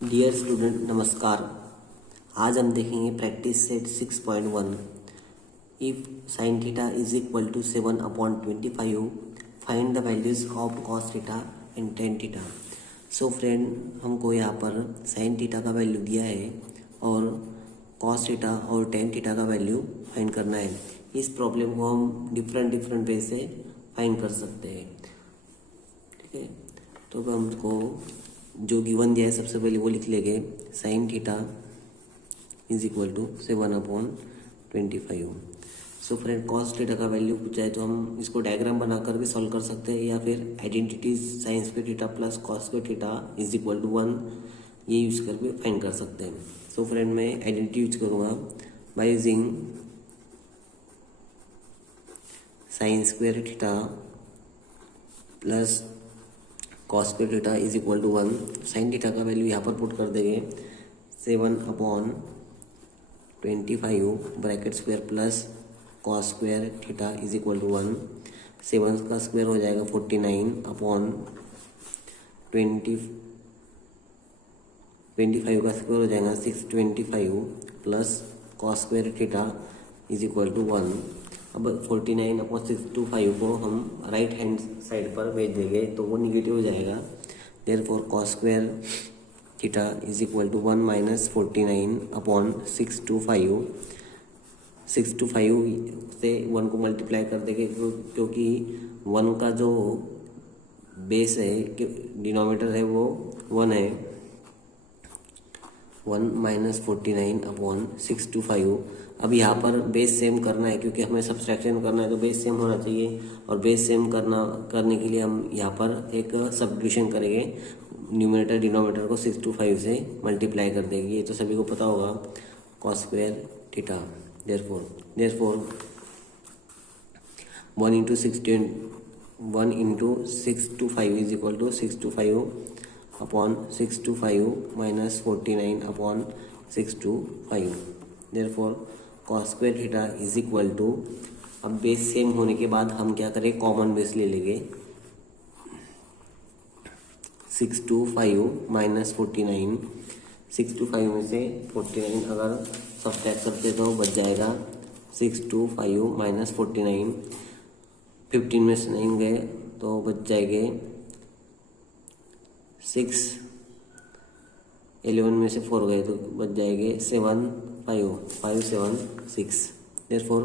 Dear student नमस्कार। आज हम देखेंगे practice set 6.1। If sine theta is equal to 7/25 find the values of cos theta and tan theta. So friend, हमको यहाँ पर साइन थीटा का वैल्यू दिया है और कॉस थीटा और टेन थीटा का वैल्यू फाइंड करना है। इस प्रॉब्लम को हम डिफरेंट वे से फाइंड कर सकते हैं। ठीक है, तो हमको जो गिवन दिया है सबसे पहले वो लिख लेंगे। Sine theta is equal to 7/25। So friend, cos theta का वैल्यू पूछा है तो हम इसको डायग्राम बना कर भी सॉल्व कर सकते हैं या फिर identities sine square theta plus cos square theta is equal to 1 ये यूज करके फाइंड कर सकते हैं। सो फ्रेंड, मैं आइडेंटिटी यूज करूँगा by using sine square theta plus cos square theta is equal to 1। Sine theta का value यहाँ पर पुट कर देंगे 7/25 bracket square plus cos square theta is equal to 1। 7 का स्क्वायर हो जाएगा 49/25 का स्क्वायर हो जाएगा 625 plus cos square theta is equal to 1। अब 49/625 को हम राइट हैंड साइड पर भेज देंगे तो वो निगेटिव हो जाएगा। Therefore cos square theta is equal to 1 minus 49/625। 625 से 1 को मल्टीप्लाई कर देंगे क्योंकि 1 का जो बेस है डिनोमिनेटर है वो 1 है। 1 माइनस 49/625। अब यहाँ पर बेस सेम करना है क्योंकि हमें सब्सट्रैक्शन करना है तो बेस सेम होना चाहिए और बेस सेम करने के लिए हम यहाँ पर एक सब्स्टिट्यूशन करेंगे। न्यूमरेटर डिनोमिनेटर को 625 से मल्टीप्लाई कर देंगे, ये तो सभी को पता होगा। Cos square theta therefore 1 into 625 is equal to 625/625 minus 49/625। Therefore cos square theta is equal to, अब बेस सेम होने के बाद हम क्या करें, कॉमन बेस ले लेंगे। 625 माइनस 49, 625 में से 49 अगर सब्ट्रैक्ट करते तो बच जाएगा 625 माइनस 49। 15 में से नहीं गए तो बच जाएंगे 6। 11 में से 4 गए तो बच जाएंगे 7 5 7 6। Therefore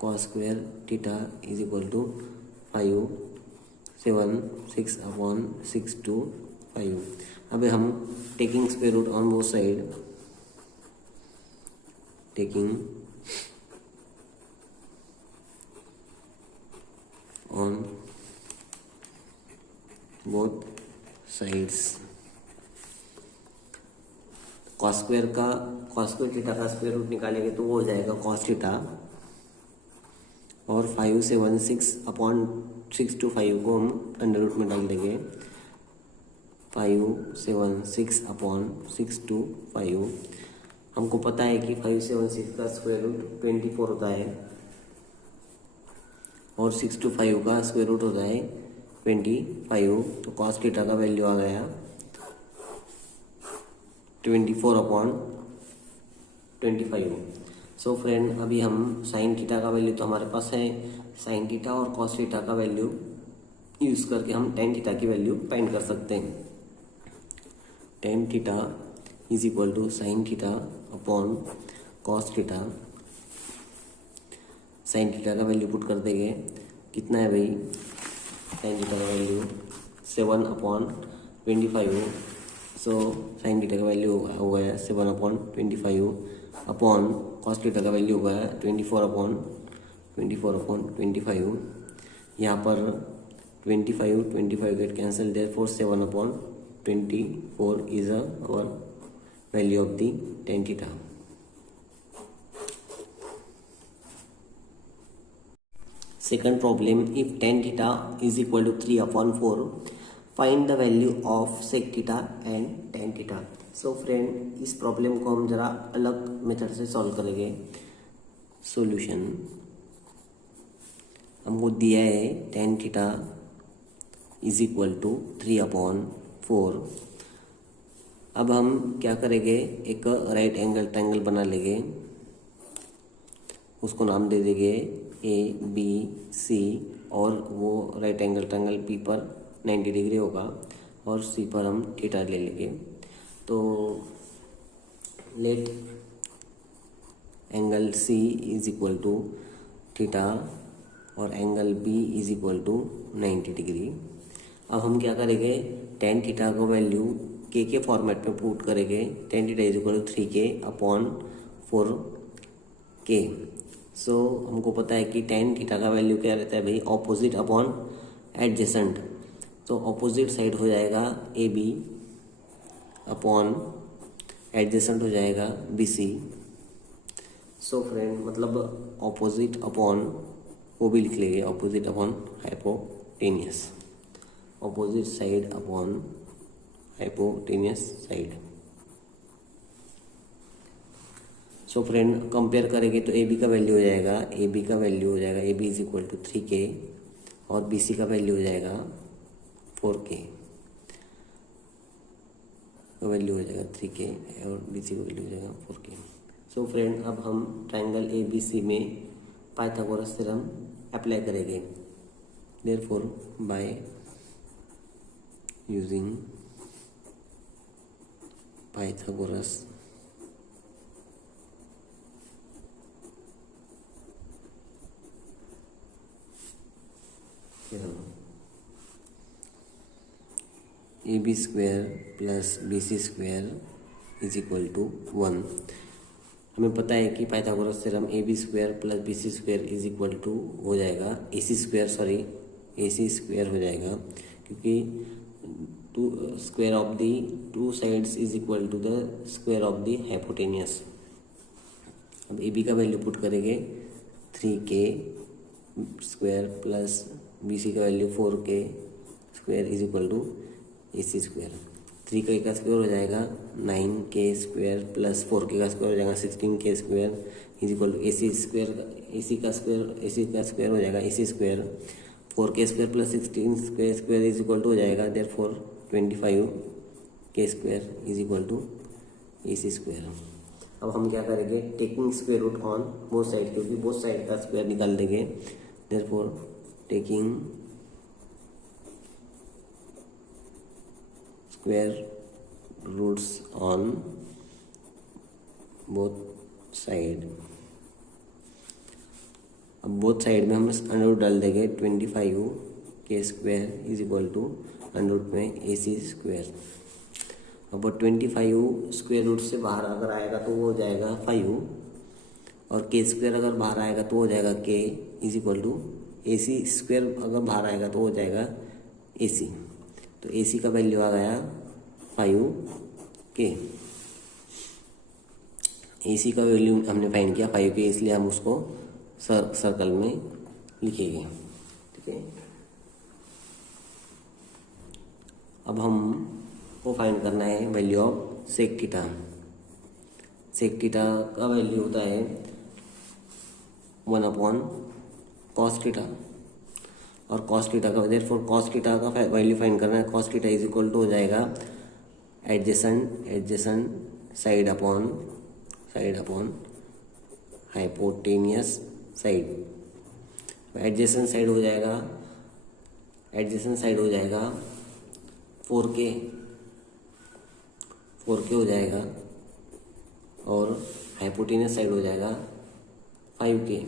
cos square theta is equal to 5 7 6/625। अब हम taking square root on both side, taking on both sides. Cos square theta का स्क्वायर रूट निकालेंगे तो वो हो जाएगा कॉस थीटा और 576/625 को हम अंडर रूट में डाल देंगे। 576/625। हमको पता है कि 576 का स्क्वायर रूट 24 होता है और 625 का स्क्वायर रूट होता है 25। तो कॉस थीटा का वैल्यू आ गया 24/25। सो फ्रेंड, अभी हम साइन थीटा का वैल्यू तो हमारे पास है। साइन थीटा और कॉस थीटा का वैल्यू यूज करके हम टेन थीटा की वैल्यू फाइंड कर सकते हैं। Tan theta is equal to sine theta upon cos theta. Sine theta का वैल्यू पुट कर देंगे, कितना है भाई, साइन थीटा का वैल्यू 7/25। सो साइन थीटा का वैल्यू हो गया 7/25 अपॉन कॉस थीटा का वैल्यू हो गया 24/25। यहाँ पर 25 get cancel, therefore 7/24 is our value of the tan theta. Second problem, if tan theta is equal to 3/4 find the value of sec theta and tan theta। So friend, इस problem को हम जरा अलग method से solve करेंगे। Solution हमको दिया है tan theta is equal to 3/4। अब हम क्या करेंगे, एक राइट एंगल ट्रायंगल बना लेंगे, उसको नाम दे देंगे ABC, और वो राइट एंगल ट्रायंगल P पर 90 डिग्री होगा और C पर हम थीटा ले लेंगे। तो let angle C is equal to theta और angle B is equal to 90 degree. अब हम क्या करेंगे, टेन थीटा का वैल्यू के फॉर्मेट में पुट करेंगे। Tan theta is equal to 3k/4k। So हमको पता है कि टेन थीटा का वैल्यू क्या रहता है भाई, ऑपोजिट अपॉन एडजेसेंट। तो ऑपोजिट साइड हो जाएगा AB अपॉन एडजेसेंट हो जाएगा BC। सो फ्रेंड मतलब ऑपोजिट अपॉन, वो भी लिख लेंगे, opposite upon hypotenuse, opposite side upon hypotenuse side. So friend compare करेंगे तो AB का वैल्यू हो जाएगा, AB का वैल्यू हो जाएगा AB is equal to 3k और BC का वैल्यू हो जाएगा 4k का वैल्यू हो जाएगा 3k और BC का वैल्यू हो जाएगा 4k। सो फ्रेंड अब हम ट्रायंगल ABC में पाइथागोरस थ्योरम अप्लाई करेंगे। Therefore by using Pythagoras theorem, AB square plus BC square is equal to 1। हमें पता है कि Pythagoras theorem AB square plus BC square is equal to हो जाएगा AC स्क्वायर हो जाएगा, क्योंकि two square of the two sides is equal to the square of the hypotenuse. अब AB का वैल्यू पुट करेंगे 3k स्क्वायर प्लस BC का value 4k square is equal to AC square. 3k का square हो जाएगा 9k square plus 4k का square हो जाएगा 16k square is equal to AC square. AC का स्क्वायर हो जाएगा AC square, 4k square plus 16k square is equal to हो जाएगा therefore 25k square is equal to AC square. अब हम क्या करेंगे, taking square root on both side, क्योंकि बोथ साइड का स्क्वायर निकाल देंगे। Therefore taking square roots on both side. अब बोथ साइड में हम अंडर रूट डाल देंगे, 25k square is equal to under root में AC स्क्वायर। अब 25 स्क्वायर रूट से बाहर अगर आएगा तो वो हो जाएगा 5, और k स्क्वायर अगर बाहर आएगा तो हो जाएगा k is equal to AC square अगर बाहर आएगा तो हो जाएगा AC। तो AC का वैल्यू आ गया 5k। AC का वैल्यू हमने फाइंड किया 5k, इसलिए हम उसको सर्कल में लिखेंगे। ठीक है, अब हम को फाइंड करना है value of sec theta. Sec theta का वैल्यू होता है 1/cos थीटा, और cos थीटा का देयरफॉर cos थीटा का वैल्यू फाइंड करना है। cos theta is equal to हो जाएगा adjacent side upon hypotenuse side. Adjacent side हो जाएगा 4k हो जाएगा, और हाइपोटेनियस साइड हो जाएगा 5k,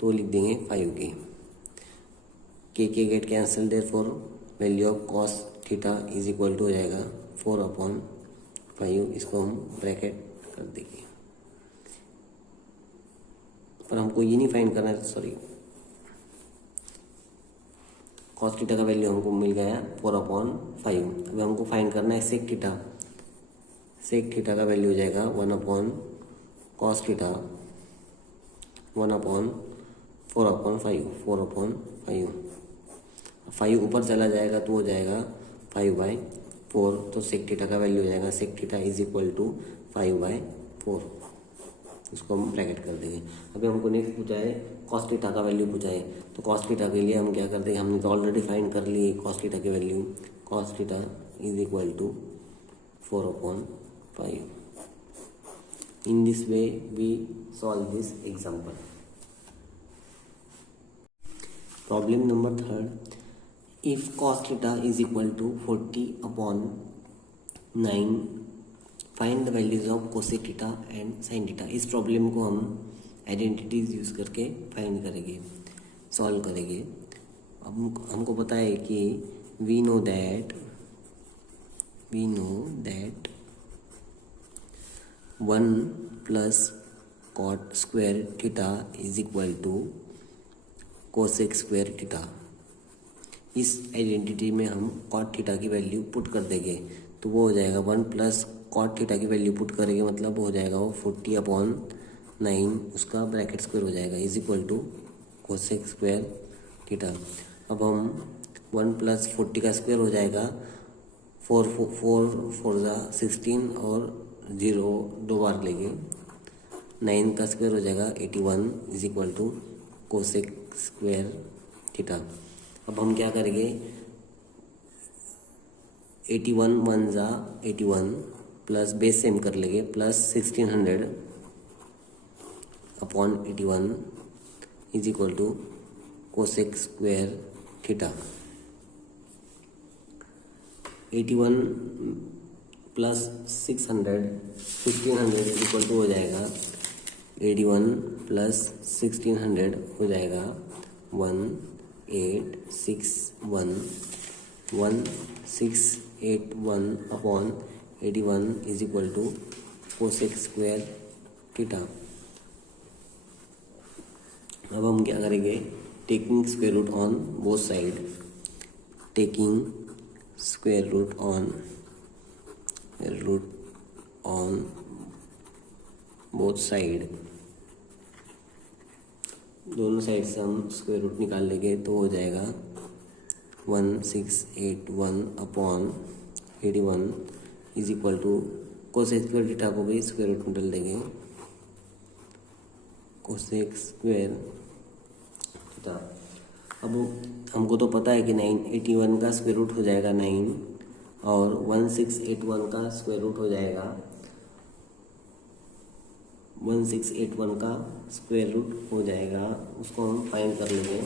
तो लिख देंगे 5k। k get cancel, therefore value of cos theta is equal to हो जाएगा 4/5। इसको हम ब्रैकेट कर देंगे, पर हमको ये नहीं फाइंड करना है, सॉरी, cos थीटा का वैल्यू हमको मिल गया 4/5। अभी हमको फाइंड करना है सेक थीटा। सेक थीटा का वैल्यू हो जाएगा 1/cos थीटा 1/4/5। 5 ऊपर चला जाएगा तो हो जाएगा 5/4, तो सेक थीटा का वैल्यू हो जाएगा sec theta is equal to 5/4। उसको हम ब्रैकेट कर देंगे। अभी हमको नेक्स्ट पूछा है cos थीटा का वैल्यू पूछा है, तो cos थीटा के लिए हम क्या कर देंगे, हमने तो ऑलरेडी फाइंड कर ली cos थीटा की value. cos theta is equal to 4/5. In this way we solve this example. Problem number 3. If cos theta is equal to 40/9, find the values of cosec theta and sine theta. इस problem को हम identities use करके find करेंगे, solve करेंगे. अब हमको पता है कि we know that 1 plus cot square theta is equal to cosec square theta. इस आइडेंटिटी में हम कॉट थीटा की वैल्यू पुट कर देंगे तो वो हो जाएगा 1 प्लस कॉट थीटा की वैल्यू पुट करेंगे, मतलब हो जाएगा वो 40/9, उसका ब्रैकेट स्क्वायर हो जाएगा, is equal to cosec square theta. अब हम 1 प्लस 40 का स्क्वायर हो जाएगा, 4 4 16 और 0 2 बार लेंगे, 9 का स्क्वायर हो जाएगा 81 is equal to cosec square theta. अब हम क्या करेंगे, 81 1 जा 81 प्लस बेस सेम कर लेंगे, plus 1600/81 is equal to cosec square theta. 81 plus 1600 is equal to हो जाएगा 81 प्लस 1600 हो जाएगा 1681/81 is equal to cosec square theta. अब हम क्या करेंगे, taking square root on both side, taking square root on both side, दोनों साइड से हम स्क्वायर रूट निकाल लेंगे तो हो जाएगा 1681/81 is equal to cosec square theta को भी स्क्वायर रूट में डाल देंगे, कोसेक स्क्वायर थीटा. अब हमको तो पता है कि 981 का स्क्वायर रूट हो जाएगा 9 और 1681 का स्क्वायर रूट हो जाएगा 1681 का स्क्वायर रूट हो जाएगा, उसको हम फाइंड कर लेंगे.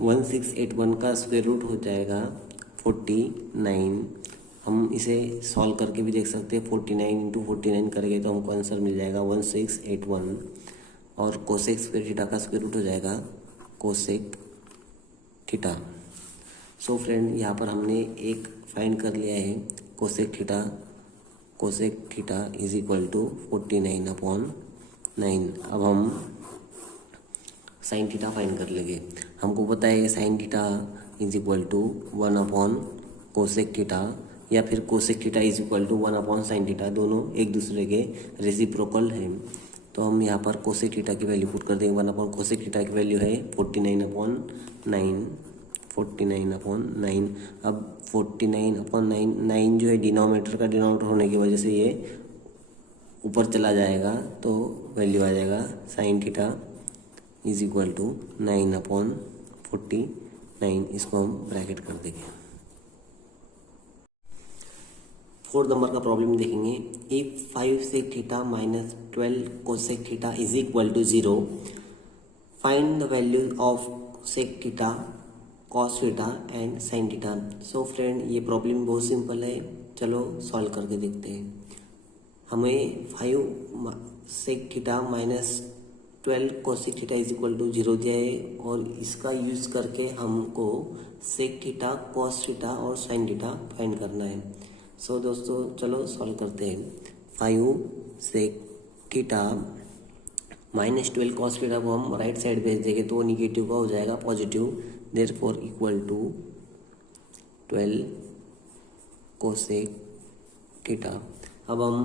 वन 1681 का स्क्वायर रूट हो जाएगा 49. हम इसे सॉल्व करके भी देख सकते हैं, 49 × 49 करेंगे तो हमको आंसर मिल जाएगा 1681. और कोसेक स्क्वायर थीटा का स्क्वायर रूट हो जाएगा कोसेक थीटा. सो फ्रेंड, यहाँ पर हमने एक फाइंड कर लिया है cosec theta is equal to 49/9. अब हम साइन थीटा फाइंड कर लेंगे. हमको पता है कि sine theta is equal to 1/कोसेक थीटा या फिर cosec theta is equal to 1/साइन थीटा, दोनों एक दूसरे के रेसिप्रोकल हैं. तो हम यहाँ पर कोसेक थीटा की वैल्यू पुट कर देंगे. 1/कोसेक थीटा की वैल्यू है 49/9. अब 49/9, 9 जो है डिनोमिनेटर का डिनोमिनेटर होने की वजह से ये ऊपर चला जाएगा तो वैल्यू आ जाएगा sine theta is equal to 9/49. इसको हम ब्रैकेट कर देंगे. 4 नंबर का प्रॉब्लम देखेंगे. If 5 sec theta minus 12 cosec theta is equal to 0, find the value of sec theta, cos theta and sine theta. So friend, ये problem बहुत simple है, चलो सॉल्व करके देखते हैं. हमें 5 sec theta minus 12 cosec theta is equal to 0 दिया है और इसका यूज़ करके हमको सेक थीटा, कॉस थीटा और साइन थीटा फाइंड करना है. सो दोस्तों, चलो सॉल्व करते हैं. 5 sec theta minus 12 cos theta को हम राइट साइड भेज देंगे तो निगेटिव का हो जाएगा positive, therefore equal to 12 cosec theta. अब हम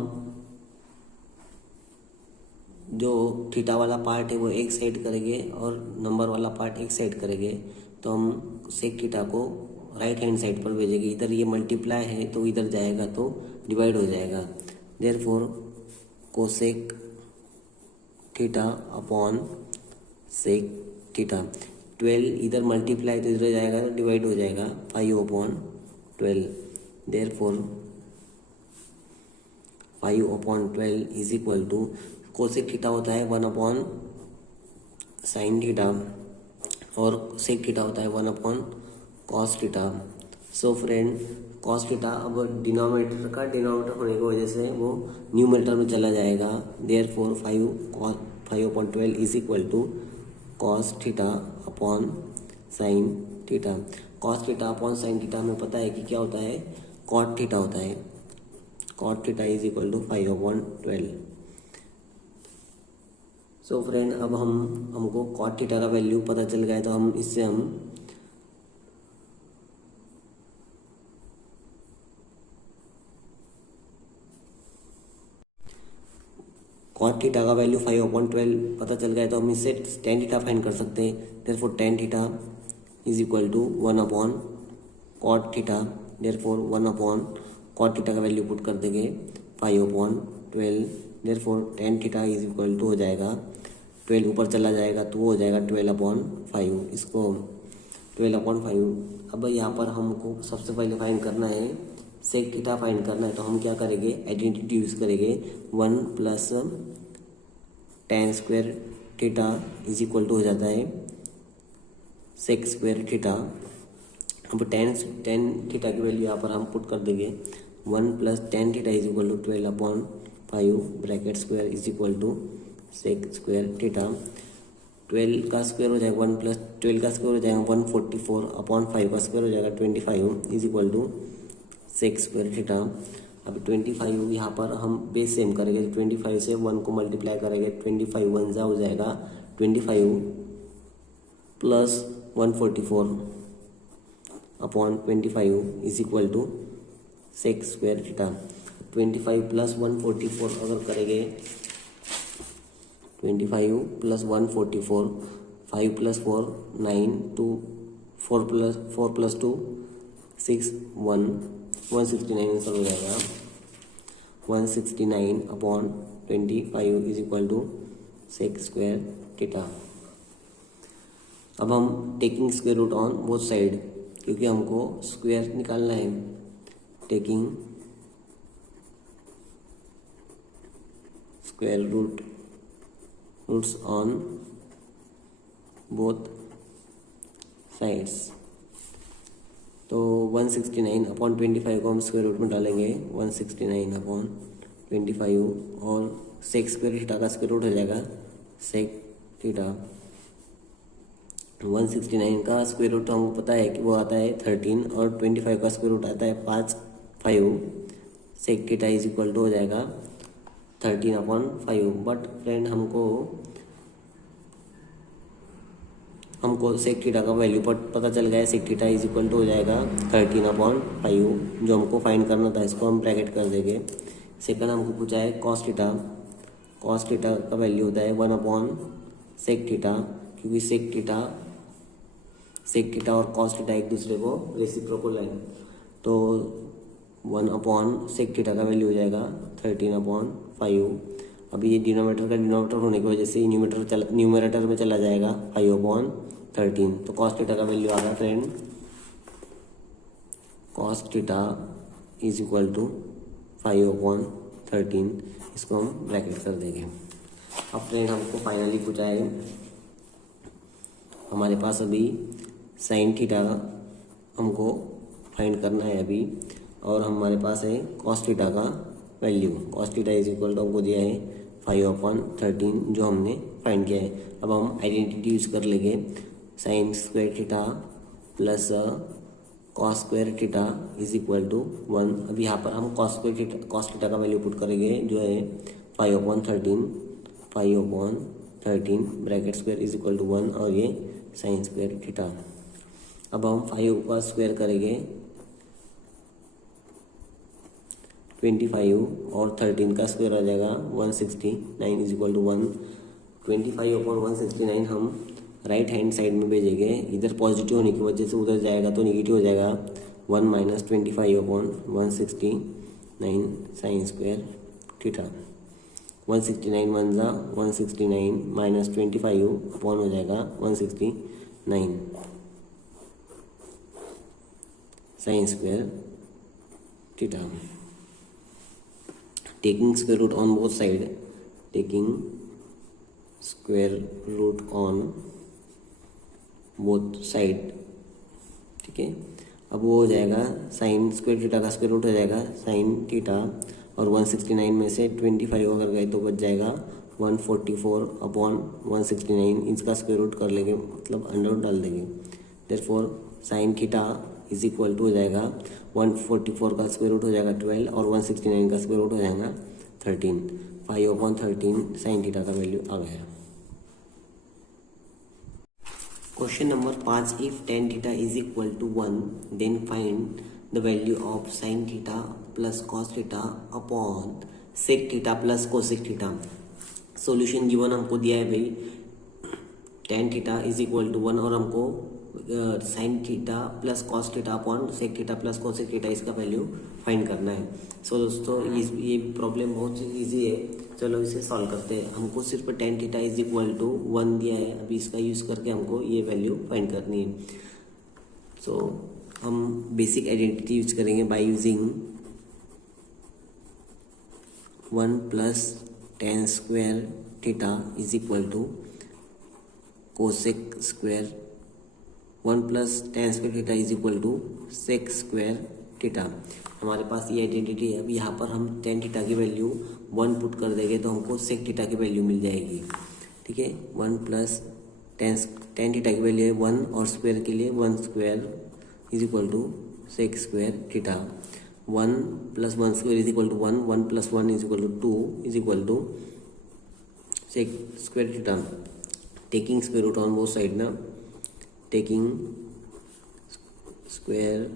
जो थीटा वाला पार्ट है वो एक साइड करेंगे और नंबर वाला पार्ट एक साइड करेंगे, तो हम सेक थीटा को राइट हैंड साइड पर भेजेंगे. इधर ये मल्टीप्लाई है तो इधर जाएगा तो डिवाइड हो जाएगा, therefore cosec theta upon sec theta. 12 इधर मल्टीप्लाई तो इधर जाएगा तो डिवाइड हो जाएगा 5/12। Therefore 5/12 is equal to cosec theta होता है 1/sin थीटा और सेक थीटा होता है 1/cos थीटा। सो फ्रेंड cos थीटा अब डिनोमिनेटर का डिनोमिनेटर होने की वजह से वो न्यूमरेटर में चला जाएगा। Therefore 5/12 is equal to cos theta upon sin theta. cos theta upon sin theta हमें पता है कि क्या होता है, cot थीटा होता है। cot theta is equal to 5/12। So friend अब हमको cot थीटा का वैल्यू पता चल गया है, तो हम इससे cot थीटा का वैल्यू 5/12 पता चल गया है, तो हम इससे tan थीटा फाइंड कर सकते हैं। Therefore tan theta is equal to 1/cot theta. Therefore 1/cot theta का वैल्यू पुट कर देंगे 5/12। Therefore tan theta is equal to हो जाएगा 12 ऊपर चला जाएगा तो वो हो जाएगा 12/5। इसको 12/5। अब यहाँ पर हमको सबसे पहले फाइंड करना है सेक थीटा फाइंड करना है, तो हम क्या करेंगे, आइडेंटिटी यूज करेंगे 1 plus tan square theta is equal to हो जाता है सेक स्क्वायर थीटा। अब tan थीटा की वैल्यू यहाँ पर हम पुट कर देंगे 1 plus tan theta is equal to 12/5 bracket square is equal to sec square theta. 12 का स्क्वायर हो जाएगा 1 प्लस 12 का स्क्वायर हो जाएगा 144/5 का स्क्वायर हो जाएगा 25 is equal to sec square theta. अब 25 यहाँ पर हम बेस सेम करेंगे, 25 से 1 को मल्टीप्लाई करेंगे, 25 1 जा हो जाएगा 25 plus 144/25 is equal to sec square theta. 25 plus 144 अगर करेंगे, 25 प्लस 144, 5 प्लस 4 9, 2 4 प्लस 2 6 169 आंसर हो जाएगा 169/25 is equal to sec square theta. अब हम taking square root on both side, क्योंकि हमको स्क्वायर निकालना है। Taking square roots on both sides, तो 169/25 को हम स्क्वायर रूट में डालेंगे 169/25 और सेक स्क्वायर थीटा का स्क्वायर रूट हो जाएगा सेक थीटा। 169 का स्क्वायर रूट हमको पता है कि वो आता है 13 और 25 का स्क्वायर रूट आता है 5 sec theta is equal to हो जाएगा 13/5। बट फ्रेंड हमको सेक थीटा का वैल्यू पता चल गया है, sec theta is equal to हो जाएगा 13/5 जो हमको फाइंड करना था, इसको हम ब्रैकेट कर देंगे। सेकंड हमको पूछा है कॉस थीटा। कॉस थीटा का वैल्यू होता है 1/सेक थीटा, क्योंकि सेक थीटा और कॉस थीटा एक दूसरे को रेसिप्रोकल है, तो 1/सेक थीटा का वैल्यू हो जाएगा 13/5। अभी ये डिनोमिनेटर का डिनोमिनेटर होने की वजह से न्यूमरेटर में चला जाएगा 5/13, तो कॉस थीटा का वैल्यू आ गया friend, cos theta is equal to 5/13। इसको हम ब्रैकेट कर देंगे। अब फ्रेंड हमको फाइनली पूछा है, हमारे पास अभी साइन थीटा हमको फाइंड करना है अभी, और हमारे पास है कॉस थीटा का value. Cos theta is equal to हमको दिया है 5/13 जो हमने फाइंड किया है। अब हम आइडेंटिटी यूज कर लेंगे, sine square theta plus cos square theta is equal to 1। अब यहाँ पर हम कॉस थीटा का वैल्यू पुट करेंगे जो है 5/13 bracket square is equal to 1 और ये साइन स्क्वायर थीटा। अब हम 5 का स्क्वायर करेंगे 25 और 13 का स्क्वायर आ जाएगा 169 इज इक्वल टू 1। 25/169 हम राइट हैंड साइड में भेजेंगे, इधर पॉजिटिव होने की वजह से उधर जाएगा तो नेगेटिव हो जाएगा 1 - 25/169 साइन स्क्वायर थीटा। 169 1 जा 169 - 25 अपॉन हो जाएगा 169 9 sine square theta. Taking square root on both side, taking square root on both side, ठीक है। अब वो हो जाएगा साइन स्क्वायर थीटा का स्क्वायर रूट हो जाएगा साइन थीटा, और 169 में से 25 अगर गए तो बच जाएगा 144 अपॉन 169, इसका स्क्वायर रूट कर लेंगे, मतलब अंडर रूट डाल देंगे। Therefore sine theta is equal to हो जाएगा 144 का स्क्वायर रूट हो जाएगा 12 और 169 का स्क्वायर रूट हो जाएगा 13। 5/13 साइन थीटा का वैल्यू आ गया। Question number 5, if tan theta is equal to 1 then find the value of sine theta plus cos theta upon sec theta plus cosec theta. Solution given हमको दिया है भाई tan theta is equal to 1 और हमको sine theta plus cos theta upon sec theta plus cosec theta इसका value find करना है। So दोस्तों ये प्रॉब्लम बहुत ईजी है, चलो इसे सॉल्व करते हैं। हमको सिर्फ tan theta is equal to 1 दिया है, अभी इसका यूज़ करके हमको ये वैल्यू फाइंड करनी है। सो हम बेसिक आइडेंटिटी यूज करेंगे by using 1 plus tan square theta is equal to cosec square 1 plus tan square theta is equal to sec square theta. हमारे पास ये आइडेंटिटी है। अब यहाँ पर हम tan थीटा की वैल्यू 1 पुट कर देंगे तो हमको सेक थीटा की वैल्यू मिल जाएगी, ठीक है। 1 प्लस tan थीटा की वैल्यू है 1 और स्क्वायर के लिए 1 square is equal to sec square theta. 1 plus 1 square is equal to 1, 1 plus 1 is equal to 2 is equal to sec square theta. Taking square root on both side ना, taking square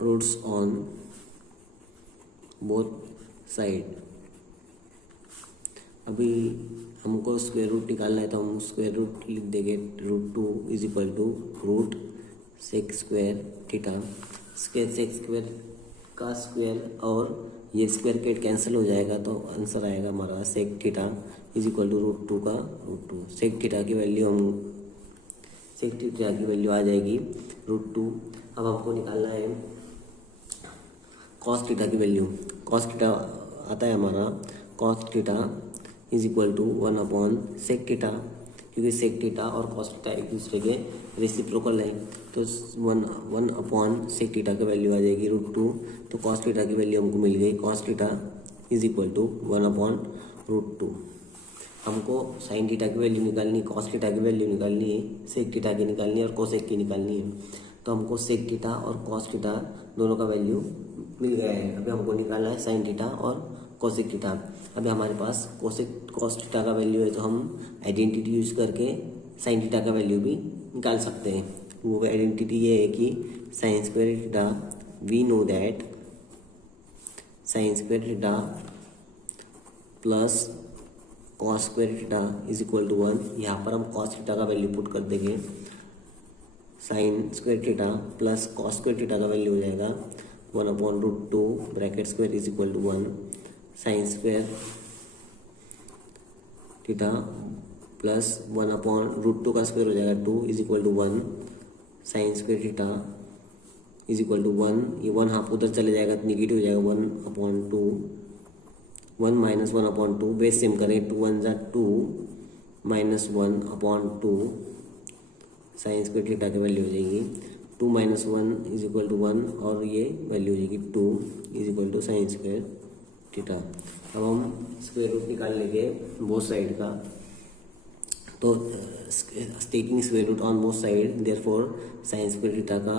roots on both side. अभी हमको square root निकालना है तो हम square root लिख देंगे √2 is equal to root sec square theta. Sec square का स्क्वायर और ये स्क्वायर के कैंसिल हो जाएगा तो आंसर आएगा हमारा sec theta is equal to √2 का √2। सेक थीटा की वैल्यू आ जाएगी √2। अब हमको निकालना है कॉस थीटा की वैल्यू। कॉस थीटा आता है हमारा cos theta is equal to 1 upon sec theta, क्योंकि सेक थीटा और कॉस थीटा एक दूसरे के रेसिप्रोकल है तो 1 अपॉन सेक थीटा का वैल्यू आ जाएगी √2। तो कॉस थीटा की वैल्यू हमको मिल गई, cos theta is equal to 1 upon √2। हमको साइन थीटा की वैल्यू निकालनी है, कॉस थीटा की वैल्यू निकालनी है, सेक थीटा की निकालनी है और कोसेक की निकालनी है। तो हमको सेक थीटा और कॉस थीटा दोनों का वैल्यू मिल गया है। अभी हमको निकालना है साइन थीटा और कोसेक थीटा। अभी हमारे पास कॉस थीटा का वैल्यू है तो हम आइडेंटिटी यूज करके साइन थीटा का वैल्यू भी निकाल सकते हैं। वो आइडेंटिटी ये है कि sine square theta, we know that sine square theta plus cos square theta is equal to 1। यहाँ पर हम कॉस थीटा का वैल्यू पुट कर देंगे, sine square theta plus cos square theta का वैल्यू हो जाएगा 1 upon √2 bracket square is equal to 1। Sine square theta plus 1 upon √2 का स्क्वायर हो जाएगा 2 is equal to 1। Sine square theta is equal to 1, ये 1 half उधर चले जाएगा तो निगेटिव हो जाएगा 1 upon 2, 1 minus 1 upon 2, base same करें 2 1 जा 2 minus 1 upon 2, sign square theta की वैल्यू हो जाएगी 2 माइनस 1 इज इक्वल टू 1 और ये वैल्यू हो जाएगी 2 is equal to sine square theta. अब हम स्क्वायर रूट निकाल लेंगे बोथ साइड का, तो taking square root on both side therefore sine square theta का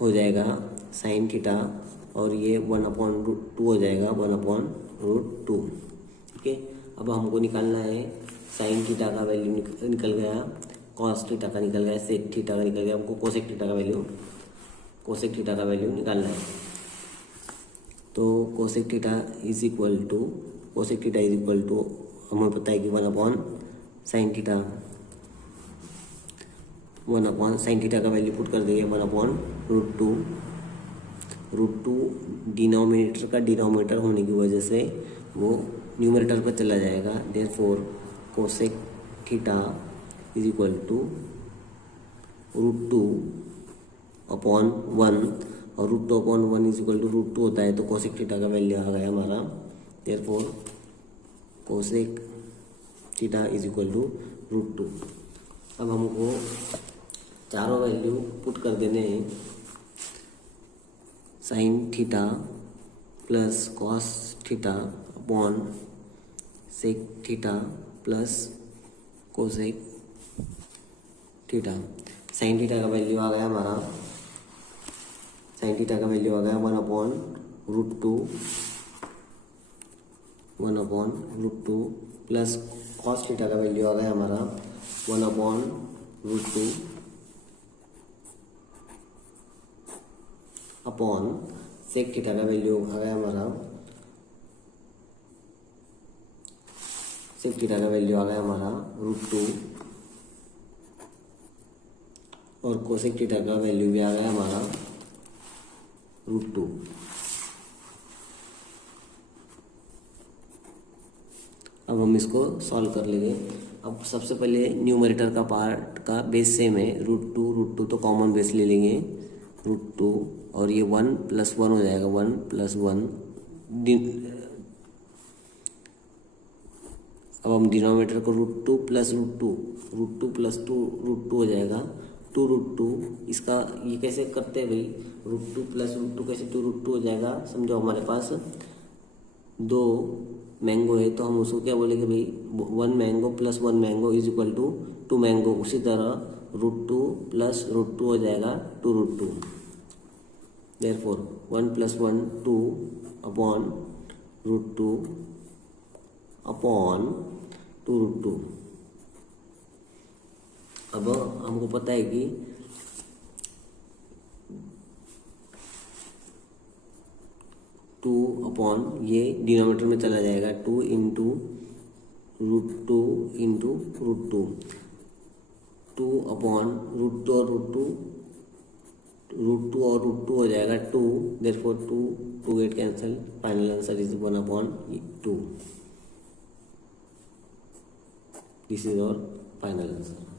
हो जाएगा साइन थीटा और ये 1 अपॉन √2 हो जाएगा 1 अपॉन √2, ठीक है। अब हमको निकालना है साइन थीटा का वैल्यू निकल गया, कॉस थीटा का निकल गया, सेक थीटा का निकल गया, हमको कोसेक थीटा का वैल्यू निकालना है। तो cosec theta is equal to हमें पता है कि 1 upon sine theta, 1 upon sine theta का वैल्यू पुट कर देंगे 1 अपॉन √2 डिनोमिनेटर का डिनोमिनेटर होने की वजह से वो न्यूमरेटर पर चला जाएगा, therefore cosec theta is equal to √2 upon 1, और √2 अपॉन 1 इज इक्वल टू √2 होता है, तो कोसेक थीटा का वैल्यू आ गया हमारा। Therefore cosec theta is equal to √2। अब हमको चारों वैल्यू पुट कर देने हैं। Sine theta plus cos theta upon sec theta plus cosec theta. Sine theta का वैल्यू आ गया हमारा, साइन थीटा का वैल्यू आ गया 1 upon √2, 1 upon √2 plus cos theta का वैल्यू आ गया हमारा 1 अपॉन √2 अपॉन सेक थीटा का वैल्यू आ गया हमारा, सेक थीटा का वैल्यू आ गया हमारा √2, और कोसेक थीटा का वैल्यू भी आ गया हमारा √2। अब हम इसको सॉल्व कर लेंगे। अब सबसे पहले न्यूमरेटर का पार्ट का बेस सेम है, √2 तो कॉमन बेस ले लेंगे √2, और ये 1 + 1 हो जाएगा, 1 + 1। अब हम डिनोमिनेटर को √2 + √2, √2 + 2 √2 हो जाएगा, 2 √2। इसका ये कैसे करते हैं भाई, √2 + √2 कैसे 2 √2 हो जाएगा। समझो हमारे पास 2 मैंगो है, तो हम उसको क्या बोलेंगे भाई, 1 mango + 1 mango is equal to 2 mango. उसी तरह √2 + √2 हो जाएगा 2 √2। Therefore 1 + 1 2 upon √2 upon 2 √2। अब हमको पता है कि 2 अपॉन ये डिनोमिनेटर में चला जाएगा, 2 × √2 × √2, 2 अपॉन √2 और √2, √2 और √2 हो जाएगा 2। Therefore 2 get cancel, final answer is 1 upon 2। This is our final answer.